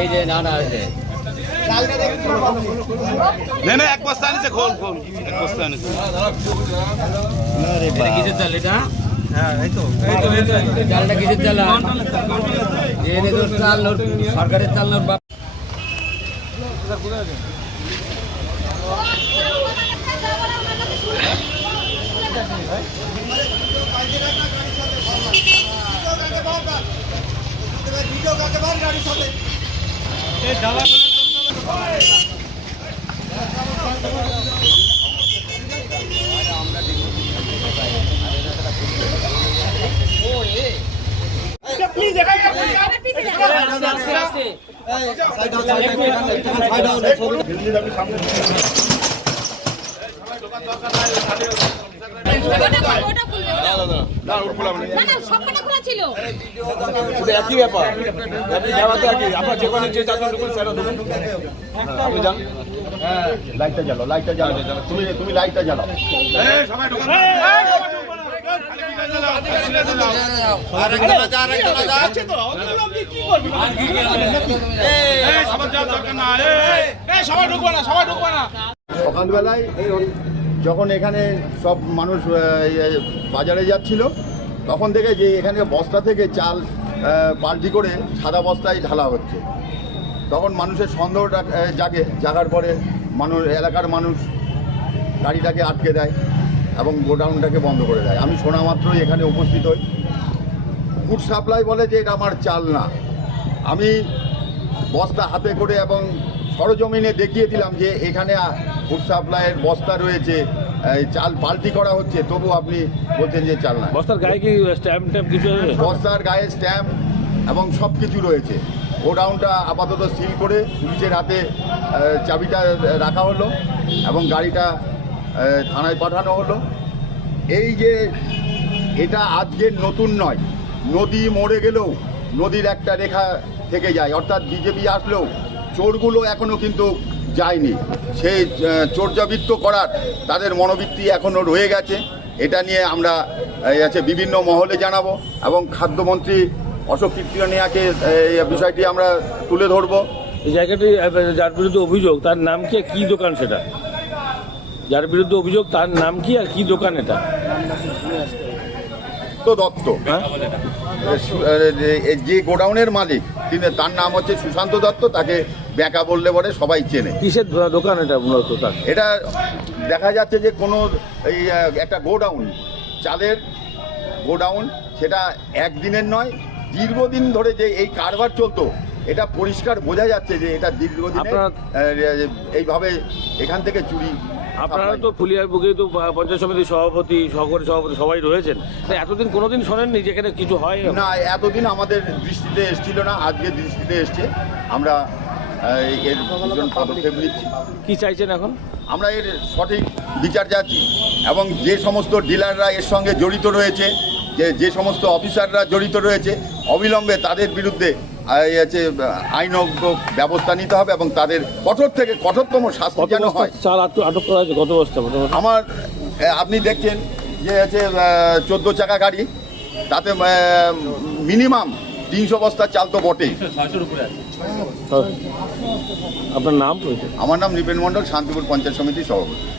এই যে না আছে না এক বস্তা আনিছে খোল এক বস্তা আনিছে এটা কিসের চাল এটা? হ্যাঁ এই তো চালটা কিসের চাল? এনে তো চাল সরকারের চাল না বাপ একই ব্যাপার আপনার যেখানে যে চারজন ঢুকুন সেটা ঢুকুন আপনি যান লাইটটা জ্বালো তুমি লাইটটা জ্বালাও সকালবেলায় যখন এখানে সব মানুষ বাজারে যাচ্ছিল তখন থেকে যে এখানে বস্তা থেকে চাল বালতি করে সাদা বস্তায় ঢালা হচ্ছে, তখন মানুষের সন্দেহটা জাগার পরে এলাকার মানুষ গাড়িটাকে আটকে দেয় এবং গোডাউনটাকে বন্ধ করে দেয়। আমি শোনা মাত্রই এখানে উপস্থিত হই। ফুড সাপ্লাই বলে যে এটা আমার চাল না। আমি বস্তা হাতে করে এবং সরজমিনে দেখিয়ে দিলাম যে এখানে ফুড সাপ্লাইয়ের বস্তা রয়েছে, চাল বালতি করা হচ্ছে, তবু আপনি বলছেন যে চাল না। বস্তার গায়ে কি স্ট্যাম্প কিছু? বস্তার গায়ে স্ট্যাম্প এবং সব কিছু রয়েছে। গোডাউনটা আপাতত সিল করে পুলিশের হাতে চাবিটা রাখা হলো এবং গাড়িটা থানায় পাঠানো হলো। এই যে এটা আজকের নতুন নয়, নদী মরে গেলেও নদীর একটা রেখা থেকে যায়, অর্থাৎ বিজেপি আসলেও চোরগুলো এখনও কিন্তু যায়নি। সেই চোরজাবৃত্ত করার তাদের মনোবৃত্তি এখনও রয়ে গেছে। এটা নিয়ে আমরা বিভিন্ন মহলে জানাবো এবং খাদ্যমন্ত্রী অশোক কীর্তনিয়াকে এই বিষয়টি আমরা তুলে ধরবো। এই জায়গাটি যার বিরুদ্ধে অভিযোগ তার নাম কি, কি দোকান সেটা? যার বিরুদ্ধে অভিযোগ তার নাম কি আর কি দোকান এটা? তো দত্ত, যে গোডাউনের মালিক তার নাম হচ্ছে সুশান্ত দত্ত। তাকে ব্যাকা বললে পরে সবাই চেনে। কিসের দোকান এটা মূলত? এটা দেখা যাচ্ছে যে কোনো এই একটা গোডাউন, চালের গোডাউন, সেটা একদিনের নয়, দীর্ঘদিন ধরে যে এই কারবার চলতো, এটা পরিষ্কার বোঝা যাচ্ছে যে এটা দীর্ঘদিন এইভাবে এখান থেকে চুরি। আপনারা তো ফুলিয়ার বুকে তো পঞ্চায়েত সমিতির সভাপতি, সহকারী সভাপতি সবাই রয়েছেন, এতদিন কোনোদিন শোনেননি যেখানে কিছু হয় না? এতদিন আমাদের দৃষ্টিতে এসেছিল না, আজকে দৃষ্টিতে এসছে। আমরা এর ভীষণ পদক্ষেপ নিচ্ছি। কি চাইছেন এখন? আমরা এর সঠিক বিচার চাচ্ছি এবং যে সমস্ত ডিলাররা এর সঙ্গে জড়িত রয়েছে, যে সমস্ত অফিসাররা জড়িত রয়েছে, অবিলম্বে তাদের বিরুদ্ধে আইনগত ব্যবস্থা নিতে হবে এবং তাদের কঠোর থেকে কঠোরতম শাস্তি যেন হয়। চাল আটক করা হয়েছে কত বস্তা? আমার আপনি দেখছেন যে 14 চাকা গাড়ি, তাতে মিনিমাম 300 বস্তা চাল তো বটেই। আপনার নাম? আমার নাম নৃপেন মণ্ডল, শান্তিপুর পঞ্চায়েত সমিতির সভাপতি।